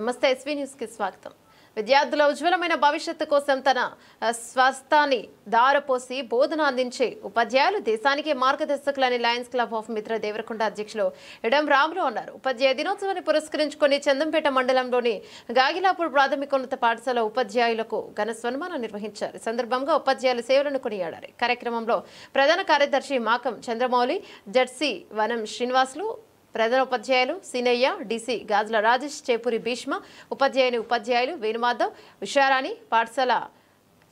నమస్తే SV news కి స్వాగతం. విద్యార్థుల ఉజ్వలమైన భవిష్యత్తు కోసం తన స్వస్థాన్ని దారపోసి బోధన అందించే ఉపాధ్యాయులు దేశానికి మార్గదర్శకులని లయన్స్ క్లబ్ ఆఫ్ మిత్ర దేవరకొండ అధ్యక్షులు ఎడం రాములు అన్నారు. ఉపాధ్యాయ దినోత్సవాన్ని పురస్కరించుకొని చందంపేట మండలంలోని గాగిలాపూర్ ప్రాథమికోన్నత పాఠశాల ఉపాధ్యాయులకు ఘన సన్మానం నిర్వహించారు. ఈ సందర్భంగా ఉపాధ్యాయుల సేవలను కొనియాడారు. కార్యక్రమంలో ప్రధాన కార్యదర్శి మాకం చంద్రమౌళి, జడ్సీ వనం శ్రీనివాసులు, ప్రధాన ఉపాధ్యాయులు సీనయ్య, డీసీ గాజుల రాజేష్, చేపూరి భీష్మ, ఉపాధ్యాయులు వేణుమాధవ్, ఉషారాణి, పాఠశాల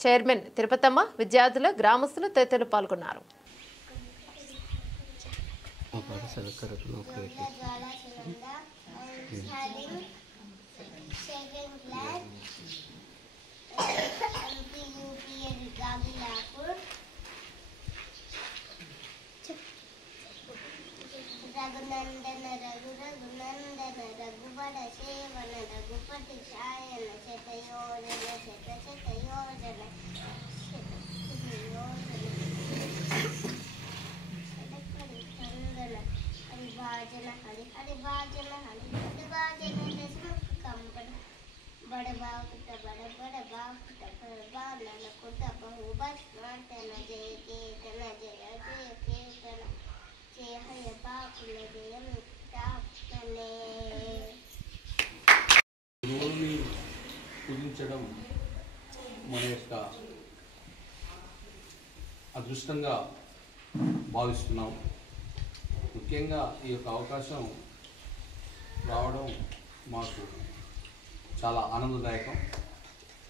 చైర్మన్ తిరుపతమ్మ, విద్యార్థులు, గ్రామస్తులు తదితరులు పాల్గొన్నారు. రఘునందన రఘునందన రఘువర సేవన రఘుపతి శాయన శతయోజన శతయోజన చందన హరిభాజన హరిభాజన కంపడ బడబాకుట బడబడ బాకుట బడబాలన కుట బహుభస్మతన జయ కేతన జయ జయ కేతన గురువుని పూజించడం మన యొక్క అదృష్టంగా భావిస్తున్నాం. ముఖ్యంగా ఈ యొక్క అవకాశం రావడం మాకు చాలా ఆనందదాయకం.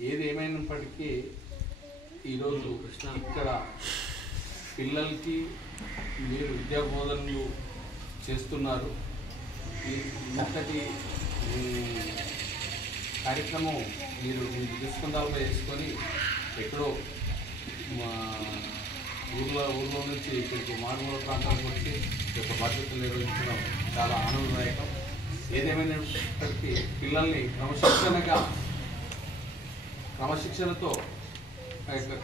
ఏది ఏమైనప్పటికీ ఈరోజు ఇక్కడ పిల్లలకి మీరు విద్యా బోధనలు చేస్తున్నారు. ఇంతటి కార్యక్రమం మీరు మీ దృష్టిందాలుగా చేసుకొని ఎక్కడో ఊర్లో నుంచి ఇక్కడికి మారుమూల ప్రాంతానికి వచ్చి యొక్క బాధ్యతలు నిర్వహించడం చాలా ఆనందదాయకం. ఏదేమైనప్పటికీ పిల్లల్ని క్రమశిక్షణతో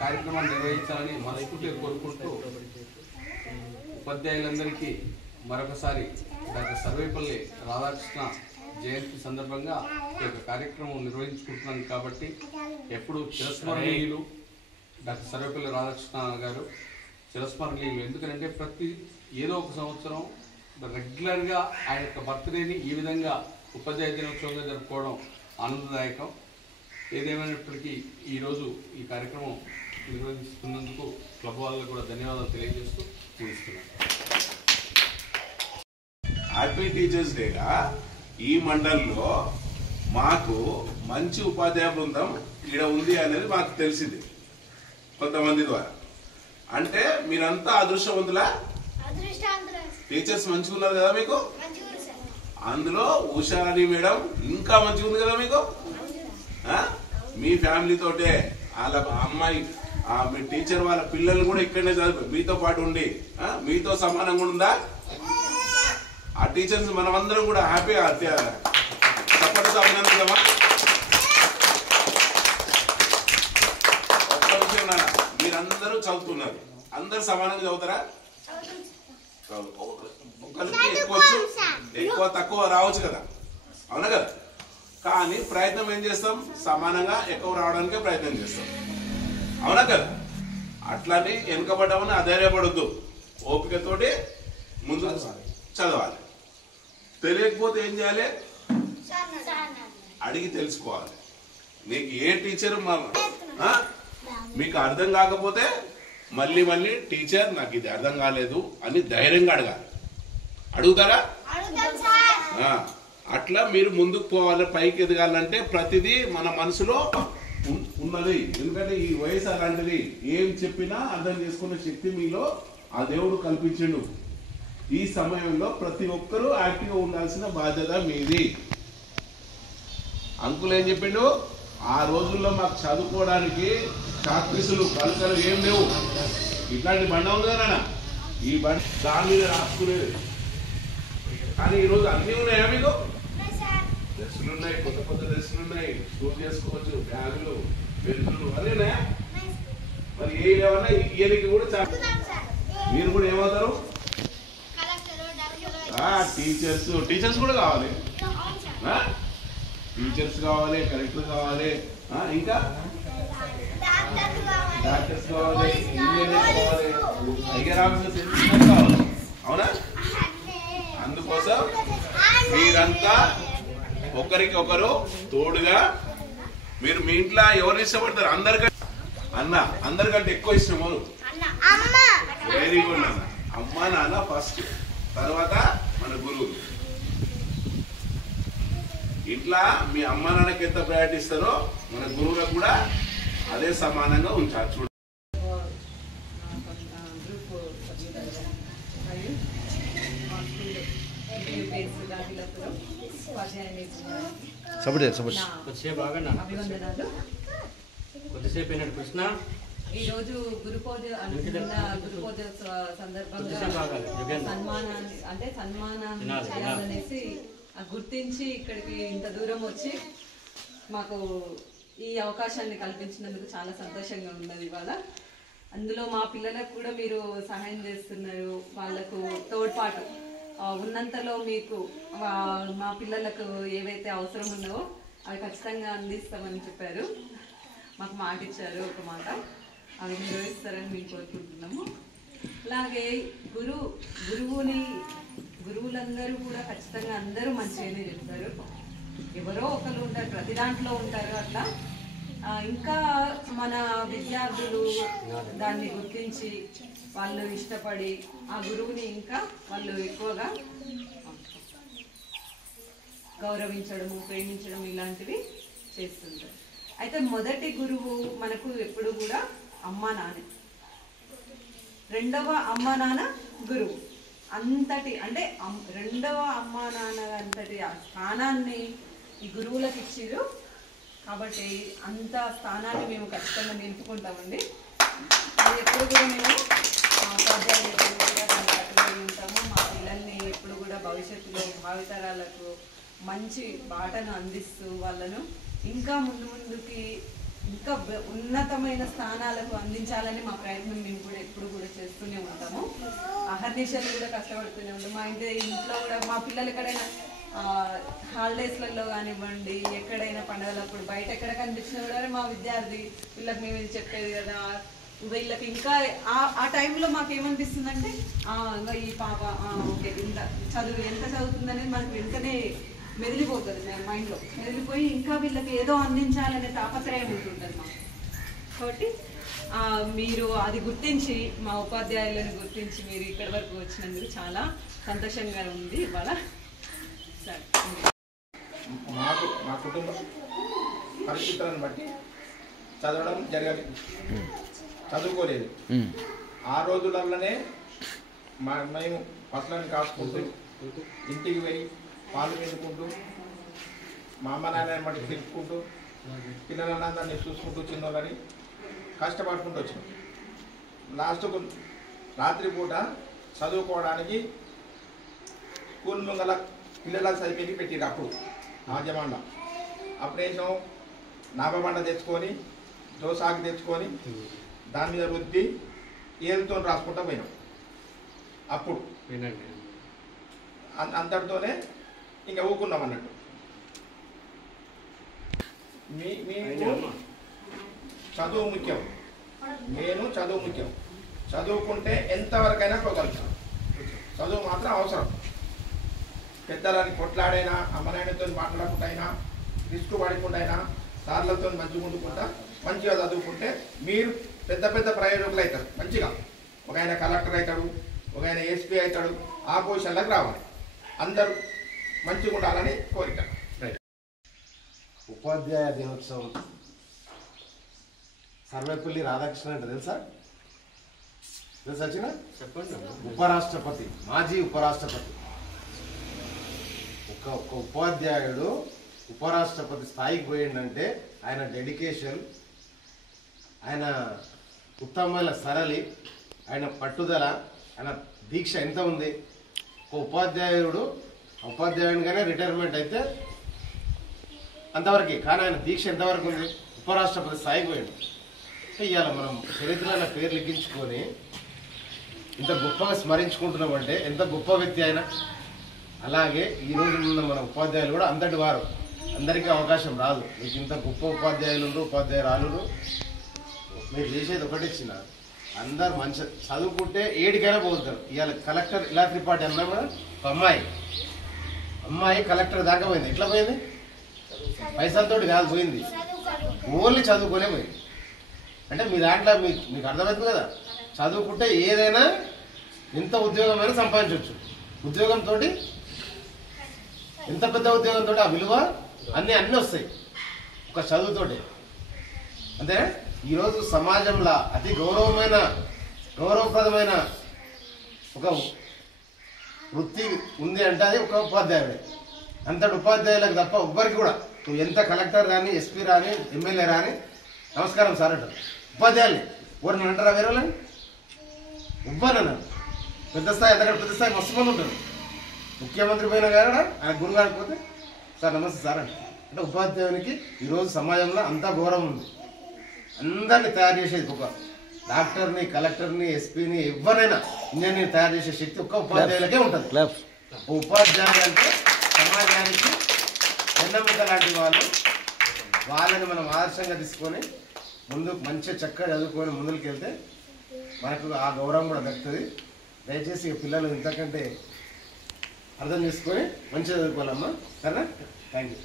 కార్యక్రమాన్ని నిర్వహించాలని మనస్ఫూర్తిగా కోరుకుంటూ ఉపాధ్యాయులందరికీ మరొకసారి డాక్టర్ సర్వేపల్లి రాధాకృష్ణ జయంతి సందర్భంగా ఈ యొక్క కార్యక్రమం నిర్వహించుకుంటున్నాం కాబట్టి ఎప్పుడు చిరస్మరణీయులు డాక్టర్ సర్వేపల్లి రాధాకృష్ణ గారు చిరస్మరణీయులు. ఎందుకంటే ఏదో ఒక సంవత్సరం రెగ్యులర్గా ఆయన యొక్క బర్త్డేని ఈ విధంగా ఉపాధ్యాయ దినోత్సవంగా జరుపుకోవడం ఆనందదాయకం. ఏదేమైనప్పటికీ ఈరోజు ఈ కార్యక్రమం నిర్వహిస్తున్నందుకు క్లబ్ వాళ్ళకు కూడా ధన్యవాదాలు తెలియజేస్తూ ముగిస్తున్నాను. హ్యాపీ టీచర్స్ డేగా ఈ మండలంలో మాకు మంచి ఉపాధ్యాయ బృందం ఇక్కడ ఉంది అనేది మాకు తెలిసింది కొంతమంది ద్వారా. అంటే మీరంతా అదృష్టవంతులా? టీచర్స్ మంచిగా ఉన్నారు కదా మీకు? అందులో ఉషారాణి మేడం ఇంకా మంచిగా ఉంది కదా మీకు? మీ ఫ్యామిలీ తోటే వాళ్ళ అమ్మాయి మీ టీచర్ వాళ్ళ పిల్లలు కూడా ఇక్కడనే చదువు మీతో పాటు ఉండి మీతో సమానంగా ఉందా? ఆ టీచర్స్ మనమందరం కూడా హ్యాపీగా సపోర్ట్ అభినందిద్దామా? ఒక్క విషయం నాన్న, మీరందరూ చదువుతున్నారు, అందరూ సమానంగా చదువుతారా? ఒకరికి ఎక్కువ తక్కువ రావచ్చు కదా, అవునా కదా? కానీ ప్రయత్నం ఏం చేస్తాం? సమానంగా ఎక్కువ రావడానికే ప్రయత్నం చేస్తాం, అవునా కదా? అట్లానే వెనుకబడ్డామని అధైర్యపడద్దు, ఓపికతోటి ముందు చదవాలి. తెలియకపోతే ఏం చేయాలి? అడిగి తెలుసుకోవాలి. నీకు ఏ టీచర్ మీకు అర్థం కాకపోతే మళ్ళీ టీచర్ నాకు ఇది అర్థం కాలేదు అని ధైర్యంగా అడగాలి. అడుగుతారా? అట్లా మీరు ముందుకు పోవాలి. పైకి ఎదగాలంటే ప్రతిదీ మన మనసులో ఉన్నది. ఎందుకంటే ఈ వయసు అలాంటిది, ఏం చెప్పినా అర్థం చేసుకునే శక్తి మీలో ఆ దేవుడు కల్పించిండు. ఈ సమయంలో ప్రతి ఒక్కరూ యాక్టివ్గా ఉండాల్సిన బాధ్యత మీది. అంకుల్ ఏం చెప్పిండు? ఆ రోజుల్లో మాకు చదువుకోవడానికి చాక్పీసులు పలకలు ఏం లేవు. ఇట్లాంటి బండ ఉంది కదా, ఈ బండ దాని మీద రాసుకునేది. కానీ ఈరోజు అన్నీ ఉన్నాయా మీకు? డ్రెస్సులు ఉన్నాయి, కొత్త డ్రెస్సులు ఉన్నాయి, స్కూల్ చేసుకోవచ్చు, బ్యాగులు, పెన్నులు అన్నీ ఉన్నాయా? మరి ఏ లేవన్నా ఈయనకి కూడా మీరు కూడా ఏమవుతారు? టీచర్స్ కూడా కావాలి. టీచర్స్ కావాలి, కలెక్టర్ కావాలి, ఇంకా డాక్టర్స్ కావాలి, ఇంజనీర్స్ కావాలి, టైగర్ ఆఫీసర్స్ కావాలి. అవునా? అందుకోసం మీరంతా ఒకరికొకరు తోడుగా, మీరు మీ ఇంట్లో ఎవరిని ఇష్టపడతారు? అందరికంటే ఎక్కువ ఇష్టం ఎవరు? వెరీ గుడ్ నాన్న. అమ్మ నాన్న ఫస్ట్, తర్వాత మన గురువులు. ఇట్లా మీ అమ్మ నాన్నకి ఎంత ప్రయారిటీ ఇస్తారో మన గురువులకు కూడా అదే సమానంగా ఉంచాలి. చూడండి, కొద్దిసేపు అయినట్టు కృష్ణ. ఈరోజు గురుపూజ సందర్భంగా సన్మానం చేయాలనేసి గుర్తించి ఇక్కడికి ఇంత దూరం వచ్చి మాకు ఈ అవకాశాన్ని కల్పించినందుకు చాలా సంతోషంగా ఉన్నది ఇవాళ. అందులో మా పిల్లలకు కూడా మీరు సహాయం చేస్తున్నారు. వాళ్ళకు తోడ్పాటు ఉన్నంతలో మీకు మా పిల్లలకు ఏవైతే అవసరం ఉన్నావో అవి ఖచ్చితంగా అందిస్తామని చెప్పారు. మాకు మాట ఇచ్చారు, ఒక మాట, అవి నిర్వహిస్తారని మేము కోరుకుంటున్నాము. అలాగే గురువులందరూ కూడా ఖచ్చితంగా అందరూ మంచిగానే చెప్తారు. ఎవరో ఒకరు ఉంటారు, ప్రతి దాంట్లో ఉంటారు. అట్లా ఇంకా మన విద్యార్థులు దాన్ని గుర్తించి వాళ్ళు ఇష్టపడి ఆ గురువుని ఇంకా వాళ్ళు ఎక్కువగా గౌరవించడము, ప్రేమించడం ఇలాంటివి చేస్తుంటారు. అయితే మొదటి గురువు మనకు ఎప్పుడు కూడా అమ్మా నాన్న, రెండవ అమ్మా నాన్న గురువు. అంతటి అంటే రెండవ అమ్మా నాన్న అంతటి ఆ స్థానాన్ని ఈ గురువులకు ఇచ్చిరు. కాబట్టి అంత స్థానాన్ని మేము ఖచ్చితంగా నిలుపుకుంటామండి. అది ఎప్పుడు కూడా మేము ఉపాధ్యాయులు ఉంటాము. మా పిల్లల్ని ఎప్పుడు కూడా భవిష్యత్తులో భావితరాలకు మంచి బాటను అందిస్తూ వాళ్ళను ఇంకా ముందుకి ఇంకా ఉన్నతమైన స్థానాలకు అందించాలని మా ప్రయత్నం మేము కూడా ఎప్పుడు కూడా చేస్తూనే ఉంటాము. అహర్నిశలు కూడా కష్టపడుతూనే ఉంటాము. మా ఇంట్లో కూడా మా పిల్లలు ఎక్కడైనా హాలిడేస్లలో కానివ్వండి, ఎక్కడైనా పండుగలప్పుడు బయట ఎక్కడ కనిపించినా కూడా మా విద్యార్థి వీళ్ళకి మేము ఇది చెప్పేది కదా, వీళ్ళకి ఇంకా ఆ టైంలో మాకు ఏమనిపిస్తుందంటే ఈ పాప ఓకే ఇంత చదువు ఎంత చదువుతుంది అనేది మనకు వెంటనే మెదిలిపోతుంది మైండ్లో. మెదిలిపోయి ఇంకా వీళ్ళకి ఏదో అందించాలనే తాపత్రయం ఉంటుంటుంది మాకు. కాబట్టి మీరు అది గుర్తించి, మా ఉపాధ్యాయులను గుర్తించి మీరు ఇక్కడి వరకు వచ్చినందుకు చాలా సంతోషంగా ఉంది ఇవాళ. సరే, మా కుటుంబ పరిస్థితులను బట్టి చదవడం జరగదు, చదువుకోలేదు. ఆ రోజులలోనే మేము పసులను కాసుకుంటూ ఇంటికి పోయి పాలు పిండుకుంటూ మా అమ్మ నాన్న మట్టి తిప్పుకుంటూ పిల్లలందరినీ చూసుకుంటూ చిన్నోళ్ళని కష్టపడుకుంటూ వచ్చినాం. లాస్ట్కు రాత్రిపూట చదువుకోవడానికి స్కూల్ ముంగల పిల్లల సైకిల్కి పెట్టిరు. అప్పుడు ఆ జమాండ అప్పుడేసాం నాపబండ తెచ్చుకొని దోసాకు తెచ్చుకొని దాని మీద రుద్ది ఏళ్ళతో రాసుకుంటా పోయినాం. అప్పుడు అంతటితోనే ఇంకా ఊకున్నాం అన్నట్టు. మీకు చదువు ముఖ్యం, నేను చదువు ముఖ్యం. చదువుకుంటే ఎంతవరకైనా పోగలుగుతాం. చదువు మాత్రం అవసరం. పెద్దలని కొట్లాడైనా, అమ్మనాయనతో మాట్లాడకుండా అయినా, రిస్క్ పడకుండా అయినా, సార్లతో మంచిగా ఉండుకుంటా మంచిగా చదువుకుంటే మీరు పెద్ద పెద్ద ప్రయోజకులు అవుతారు. మంచిగా ఒక ఆయన కలెక్టర్ అవుతాడు, ఒక ఆయన ఎస్పీ అవుతాడు. ఆ పొజిషన్లకు రావాలి. అందరూ మంచిగా ఉండాలని కోరిక. ఉపాధ్యాయ దినోత్సవం సర్వేపల్లి రాధాకృష్ణ అంటే తెలుసా? తెలుసా? చెప్పండి. ఉపరాష్ట్రపతి, మాజీ ఉపరాష్ట్రపతి. ఒక ఉపాధ్యాయుడు ఉపరాష్ట్రపతి స్థాయికి పోయిందంటే ఆయన డెడికేషన్, ఆయన ఉత్తమమైన సరళి, ఆయన పట్టుదల, ఆయన దీక్ష ఎంత ఉంది. ఒక ఉపాధ్యాయుడిగానే రిటైర్మెంట్ అయితే అంతవరకు, కానీ ఆయన దీక్ష ఎంతవరకు ఉంది? ఉపరాష్ట్రపతి స్థాయికి పోయింది. ఇవాళ మనం చరిత్రలో పేరు లిఖించుకొని ఇంత గొప్పగా స్మరించుకుంటున్నామంటే ఎంత గొప్ప వ్యక్తి ఆయన. అలాగే ఈరోజు ఉన్న మన ఉపాధ్యాయులు కూడా అంతటి వారు. అందరికీ అవకాశం రాదు. మీకు ఇంత గొప్ప ఉపాధ్యాయులు ఉపాధ్యాయురాలు మీరు చేసేది ఒకటి ఇచ్చిన అందరు మంచి చదువుకుంటే ఏడికైనా పోతారు. ఇవాళ కలెక్టర్ ఇలా త్రిపాఠి అన్నా కూడా ఒక అమ్మాయి కలెక్టర్ దాకా పోయింది. ఎట్లా పోయింది? పైసలతోటి కాదు పోయింది, ఓన్లీ చదువుకునే పోయింది. అంటే మీ దాంట్లో మీకు అర్థమవుతుంది కదా, చదువుకుంటే ఏదైనా ఎంత ఉద్యోగమైనా సంపాదించవచ్చు. ఉద్యోగంతో ఎంత పెద్ద ఉద్యోగంతో ఆ విలువ అన్నీ వస్తాయి ఒక చదువుతోటి. అంతే ఈరోజు సమాజంలో అతి గౌరవప్రదమైన ఒక వృత్తి ఉంది అంటే అది ఒక ఉపాధ్యాయుడే. అంతటి ఉపాధ్యాయులకు తప్ప ఎవ్వరికి కూడా నువ్వు ఎంత కలెక్టర్ రాని ఎస్పీ రాని ఎమ్మెల్యే రాని నమస్కారం సార్ అంటారు. ఉపాధ్యాయుల్ని ఎవరిని అంటారా? వేరే వాళ్ళని ఇవ్వనన్నారు. పెద్ద స్థాయి ఎంతకంటే పెద్ద స్థాయి మస్తు మంది ఉంటారు. ముఖ్యమంత్రి పోయినా కూడా ఆయన గురువు కాకపోతే సార్ నమస్తే సార్ అంటే ఉపాధ్యాయునికి ఈరోజు సమాజంలో అంతా గౌరవం ఉంది. అందరినీ తయారు చేసేది ఒక డాక్టర్ని కలెక్టర్ని ఎస్పీని ఎవరైనా ఇంజనీర్ని తయారు చేసే శక్తి ఒక్క ఉపాధ్యాయులకే ఉంటుంది. ఉపాధ్యాయులు అంటే సమాజానికి వెన్నెముక లాంటి వాళ్ళని మనం ఆదర్శంగా తీసుకొని ముందుకు మంచిగా చక్కగా చదువుకొని ముందుకు వెళ్తే మనకు ఆ గౌరవం కూడా దక్కుతుంది. దయచేసి పిల్లలు ఇంతకంటే అర్థం చేసుకొని మంచిగా చదువుకోవాలమ్మా. సరేనా? Thank you.